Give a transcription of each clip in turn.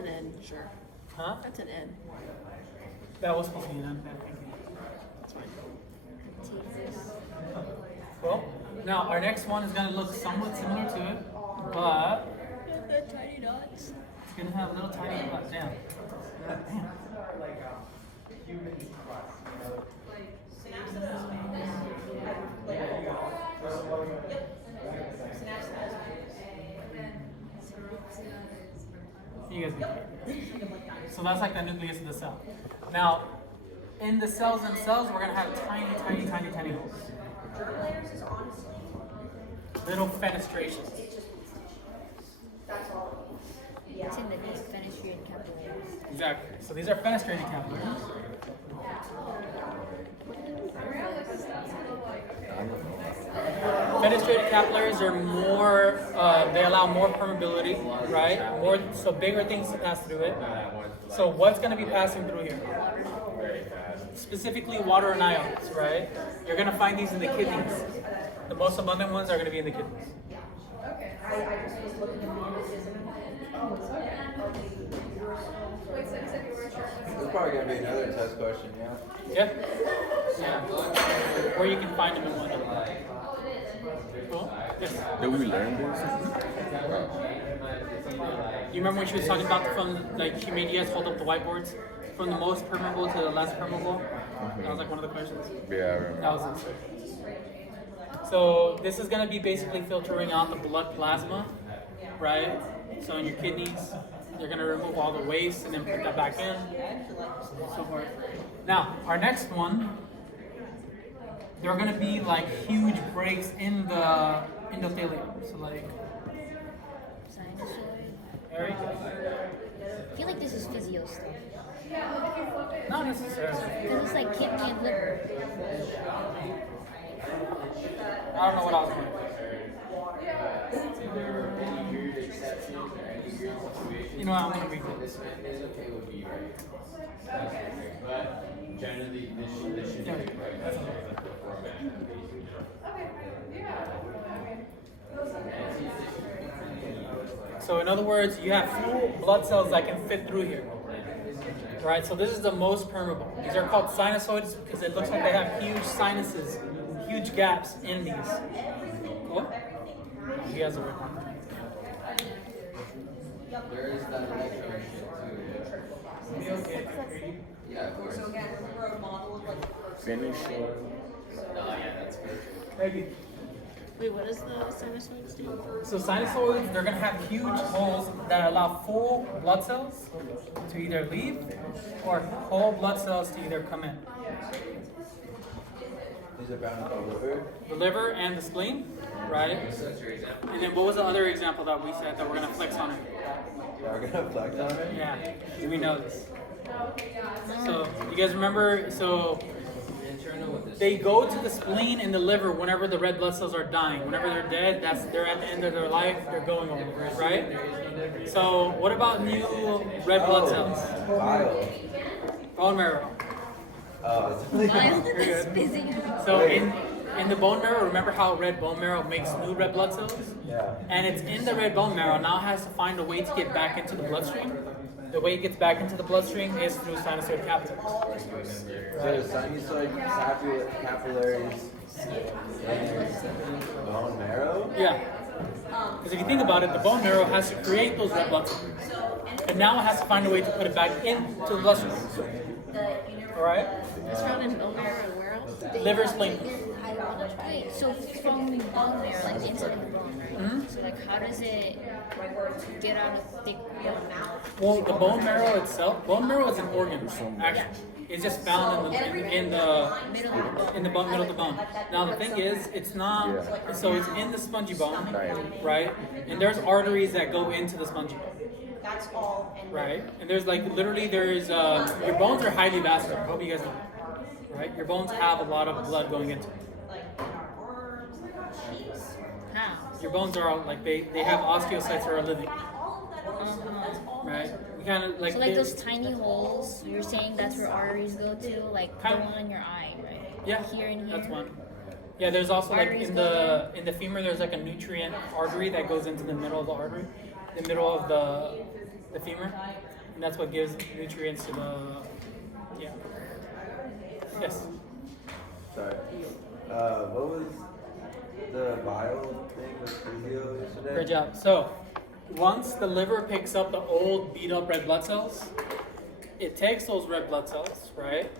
an N, sure. Huh? That's an N. That was supposed to be an N. That's fine. Well, now our next one is going to look somewhat similar to it, but The tiny dots. it's going to have little tiny dots. Damn. Damn. You guys get it. So that's like the nucleus of the cell. Now, in the cells themselves, we're going to have tiny holes. Little fenestrations. It's in the fenestrated capillaries. Exactly. So these are fenestrated capillaries. Fenestrated capillaries are more, they allow more permeability, right? So bigger things to pass through it. So what's going to be passing through here? Specifically water and ions, right? You're going to find these in the kidneys. The most abundant ones are going to be in the kidneys. This is probably going to be another test question, yeah? Yeah? Yeah. Or you can find them in one of them. Cool? Yes. Did we learn this? You remember when she was talking about she made you guys hold up the whiteboards? From the most permeable to the less permeable? That was like one of the questions. Yeah, I remember. That was it. So this is going to be basically filtering out the blood plasma, right? So in your kidneys, you're going to remove all the waste and then put that back in, so forth. Now, our next one, there are going to be like huge breaks in the endothelium. So like, Sinusoid. there you go. I feel like this is physio stuff. Not necessarily. Because it's like kidney and liver. I don't know what I was doing. You know what, I'm going to read this. But generally, this should be So in other words, you have few blood cells that can fit through here. Right, so this is the most permeable. These are called sinusoids because it looks like they have huge sinuses, huge gaps in these. Cool? He has a record. There is that electron shit too. Yeah, of course. So again, remember a model of like Finish. No, yeah, that's perfect. Maybe. Wait, what does the sinusoids do? So sinusoids, they're going to have huge holes that allow full blood cells to either leave or whole blood cells to either come in. These are bound to the liver. The liver and the spleen, right? And then what was the other example that we said that we're going to flex on it? Yeah, we're gonna flex on it. Yeah, we know this. So you guys remember, so they go to the spleen and the liver whenever the red blood cells are dying. Whenever they're dead, they're at the end of their life, they're going over, right? So what about new red blood cells? BIOL. Bone marrow. Oh, That's busy. So in the bone marrow, remember how red bone marrow makes new red blood cells? yeah. And it's in the red bone marrow, now it has to find a way to get back into the bloodstream. The way it gets back into the bloodstream is through sinusoid capillaries. So sinusoid capillaries and bone marrow. Yeah. Because if you think about it, the bone marrow has to create those red blood cells. And now it has to find a way to put it back into the bloodstream. Alright? It's found in bone marrow and where else? Liver, spleen. Wait, so from bone marrow, like the inside of the bone, right? So like how does it get out of thick bone? Well, the bone marrow itself, bone marrow is an organ, actually. It's just found in the middle of the bone. Now the thing is, it's not. So it's in the spongy bone, right? And there's arteries that go into the spongy bone. That's all. Right, and there's like literally your bones are highly vascular. I hope you guys know that. Right, your bones have a lot of blood going into it. How? Your bones are all like they have osteocytes that are living. Right, you kind of like. So like those tiny holes, you're saying that's where arteries go to, like the one in your eye, right? Yeah, Here and here. that's one. Yeah, there's also like Arteries in go the femur there's like a nutrient artery that goes into the middle of the artery, the middle of the femur, and that's what gives nutrients to the. Yeah. Yes. Sorry. What was the bio thing with physio yesterday? Great job. So, once the liver picks up the old beat up red blood cells, it takes those red blood cells, right?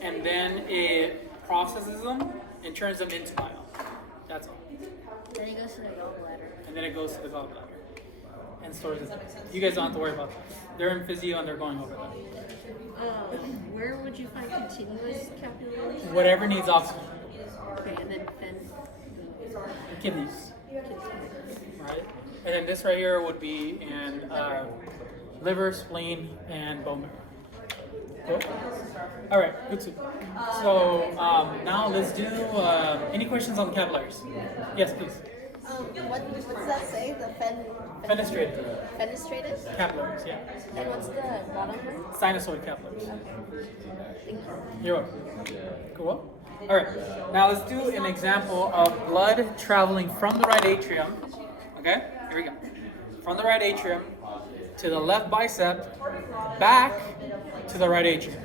And then it processes them and turns them into bile. That's all. Then it goes to the gallbladder. And then it goes to the gallbladder and stores it. You guys don't have to worry about that. They're in physio and they're going over that. Where would you find continuous capillaries? Whatever needs oxygen. Okay, and then Kidneys. Right? And then this right here would be in liver, spleen, and bone marrow. Cool? All right, good too. So now let's do any questions on the capillaries? Yes, please. what's that say? The Fenestrated fenestrated? capillaries, yeah. And what's the bottom one? Sinusoid capillaries. Thank you. You're welcome. Cool. All right. Now let's do an example of blood traveling from the right atrium. Okay. Here we go. From the right atrium to the left bicep, back to the right atrium.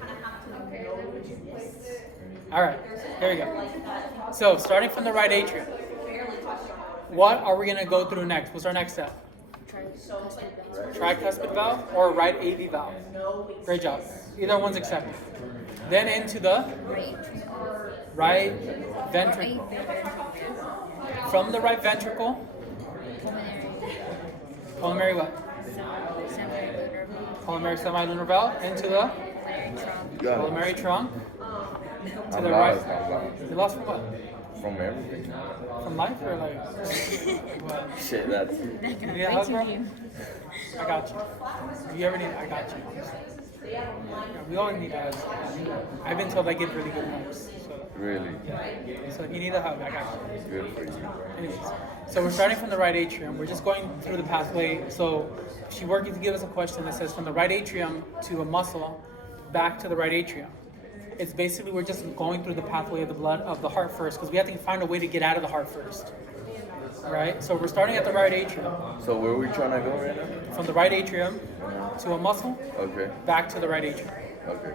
All right. Here we go. So starting from the right atrium, what are we gonna go through next? What's our next step? Tricuspid valve or right AV valve. Great job. Either one's accepted. Then into the right ventricle. From the right ventricle, pulmonary what? Pulmonary semilunar valve into the pulmonary trunk. To the right. You lost from what? From everything. From life or like? Shit, that's. Yeah, hug, bro? I got you. If you ever need, I got you. Yeah, we always need hugs. I've been told I give really good hugs. So, Really? so if you need a hug, I got you. Good for you. Anyways, so we're starting from the right atrium. We're just going through the pathway. So she's working to give us a question that says from the right atrium to a muscle back to the right atrium. It's basically we're just going through the pathway of the blood of the heart first because we have to find a way to get out of the heart first. Right? So we're starting at the right atrium. So where are we trying to go right now? From the right atrium to a muscle, Okay. back to the right atrium. Okay.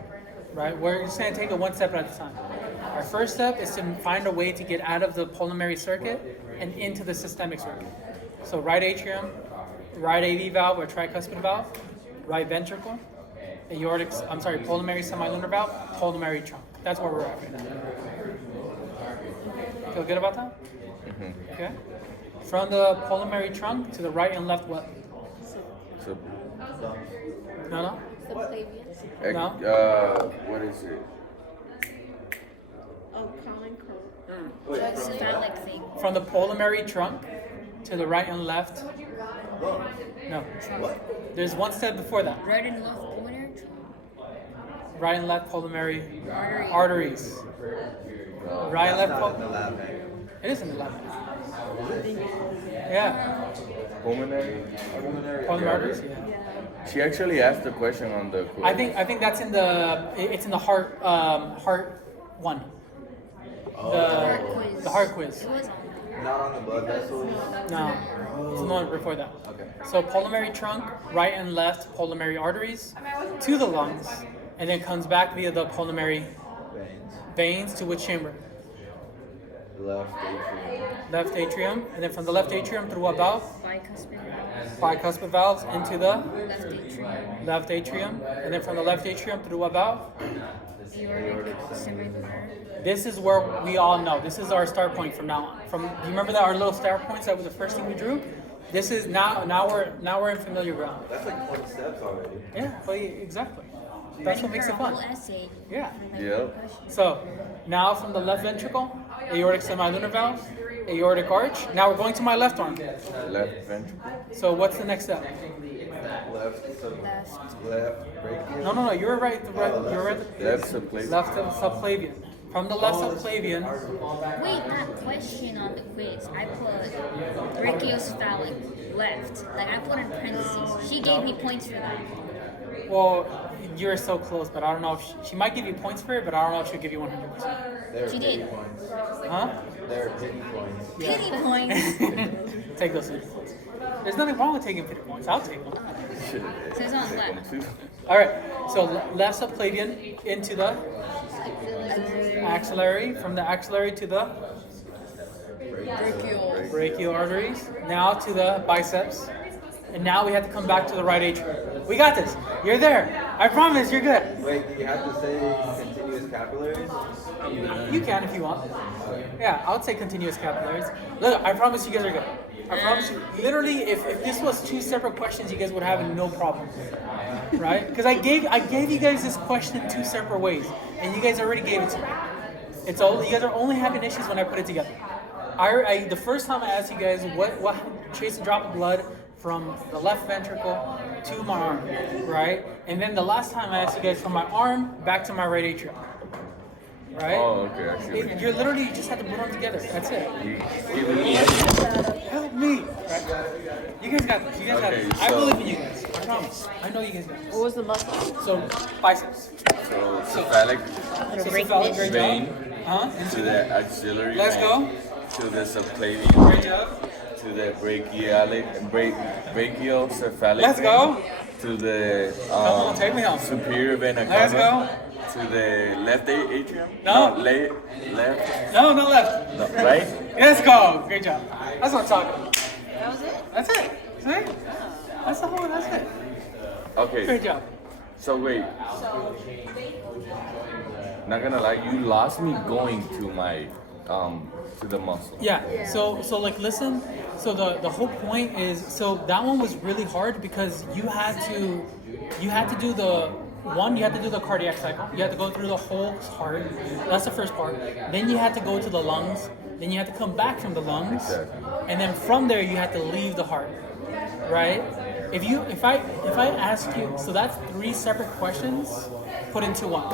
Right? We're just going to take it one step at a time. Our first step is to find a way to get out of the pulmonary circuit and into the systemic circuit. So right atrium, right AV valve or tricuspid valve, right ventricle, pulmonary semilunar valve, pulmonary trunk. That's where we're at right now. Feel good about that? Mm-hmm. Okay. From the pulmonary trunk to the right and left what? So, No? No? what is it? Oh, common cold. It's a phallic thing. From the pulmonary trunk to the right and left? No. There's one step before that. Right and left pulmonary trunk. Right and left pulmonary Artery. arteries. Right and left In the lab. It is in the left. Yeah. Pulmonary? Pulmonary arteries? Yeah. She actually asked the question on the quiz. I think that's in the heart one. The heart quiz. It was on. Not on the blood vessels. No. It's the one before that. Okay. So pulmonary trunk, right and left pulmonary arteries to the lungs, and then comes back via the pulmonary veins to which chamber? Left atrium. Left atrium, and then from the left atrium through what valve? Bicuspid. Bicuspid valves into the Left atrium. left atrium, and then from the left atrium through what valve? Aortic semilunar. This is where we all know. This is our start point from now on. Do you remember that our little start points that was the first thing we drew? This is now we're in familiar ground. That's like 20 steps already. Yeah, well, exactly. That's what makes it fun. Whole essay. Yeah. Yep. So now from the left ventricle, aortic semilunar valve, aortic arch. Now we're going to my left arm. Left ventricle. So what's the next step? Left brachial. No. You're right. You're right. Left subclavian. Left subclavian. From the left subclavian. Wait, that question on the quiz, I put brachiocephalic left. Like I put in parentheses. She gave me points for that. Well, you're so close, but I don't know if she might give you points for it, but I don't know if she'll give you 100%. She did. Huh? They're pity points. Pity points. Take those 50 points. There's nothing wrong with taking 50 points. I'll take them. So it's on left. All right. So left subclavian into the axillary. From the axillary to the brachial arteries. Now to the biceps. And now we have to come back to the right atrium. We got this. You're there. I promise you're good. Wait, do you have to say continuous capillaries? You can if you want. Yeah, I'll say continuous capillaries. Look, I promise you guys are good. I promise you. Literally, if this was two separate questions, you guys would have no problem. Right? Because I gave you guys this question two separate ways. And you guys already gave it to me. It's all you guys are only having issues when I put it together. The first time I asked you guys what trace a drop of blood from the left ventricle to my arm, right? And then the last time I asked you guys from my arm back to my right atrium, right? Oh, okay, I see. You're literally, you just have to put them together. That's it. You giving me any? Help me. Right? You guys got this. You guys got Okay, this. I so- believe in you guys. I promise. I know you guys got this. What was the muscle? So biceps. So cephalic So cephalic, great vein job. to the axillary Let's vein, go. to the subclavian, Great job. to the brachiocephalic Let's vein, go. to the Come on, take me home. superior vena Let's cava, go. to the left atrium. No. Left. No, no left. No, right. Let's go. Great job. That's what I'm talking about. That was it? That's it. See? That's the whole. That's it. Okay. Great job. So wait. Not gonna lie, you lost me going to my to the muscle. Yeah. So like listen. So the whole point is so that one was really hard because you had to do the cardiac cycle. You had to go through the whole heart. That's the first part. Then you had to go to the lungs. Then you had to come back from the lungs. Exactly. And And then from there you had to leave the heart. Right? If I ask you, so that's three separate questions put into one.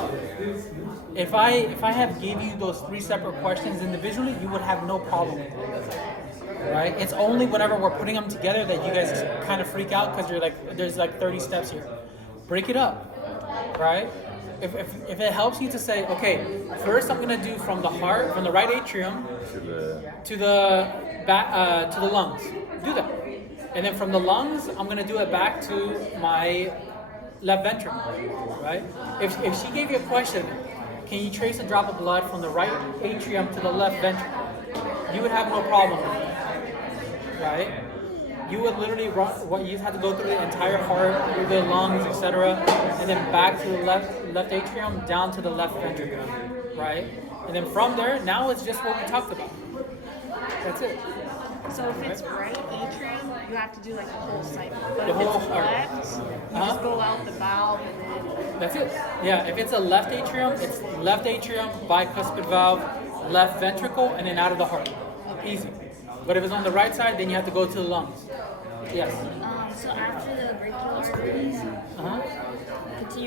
If I have gave you those three separate questions individually, you would have no problem with it. Right? It's only whenever we're putting them together that you guys kind of freak out because you're like, there's like 30 steps here. Break it up. Right? If it helps you to say, okay, first I'm gonna do from the heart, from the right atrium to the to the back to the lungs. Do that. And then from the lungs, I'm gonna do it back to my left ventricle, right? If she gave you a question, can you trace a drop of blood from the right atrium to the left ventricle? You would have no problem with it, right? You would literally run. You have to go through the entire heart, through the lungs, etc., and then back to the left atrium, down to the left ventricle, right? And then from there, now it's just what we talked about. That's it. So if it's right atrium, you have to do like the whole cycle. But The if whole it's heart. left, you just go out the valve and then. That's it. Yeah, if it's a left atrium, it's left atrium, bicuspid valve, left ventricle, and then out of the heart. Easy. But if it's on the right side, then you have to go to the lungs. Yes. So after the brachial arteries, Uh-huh.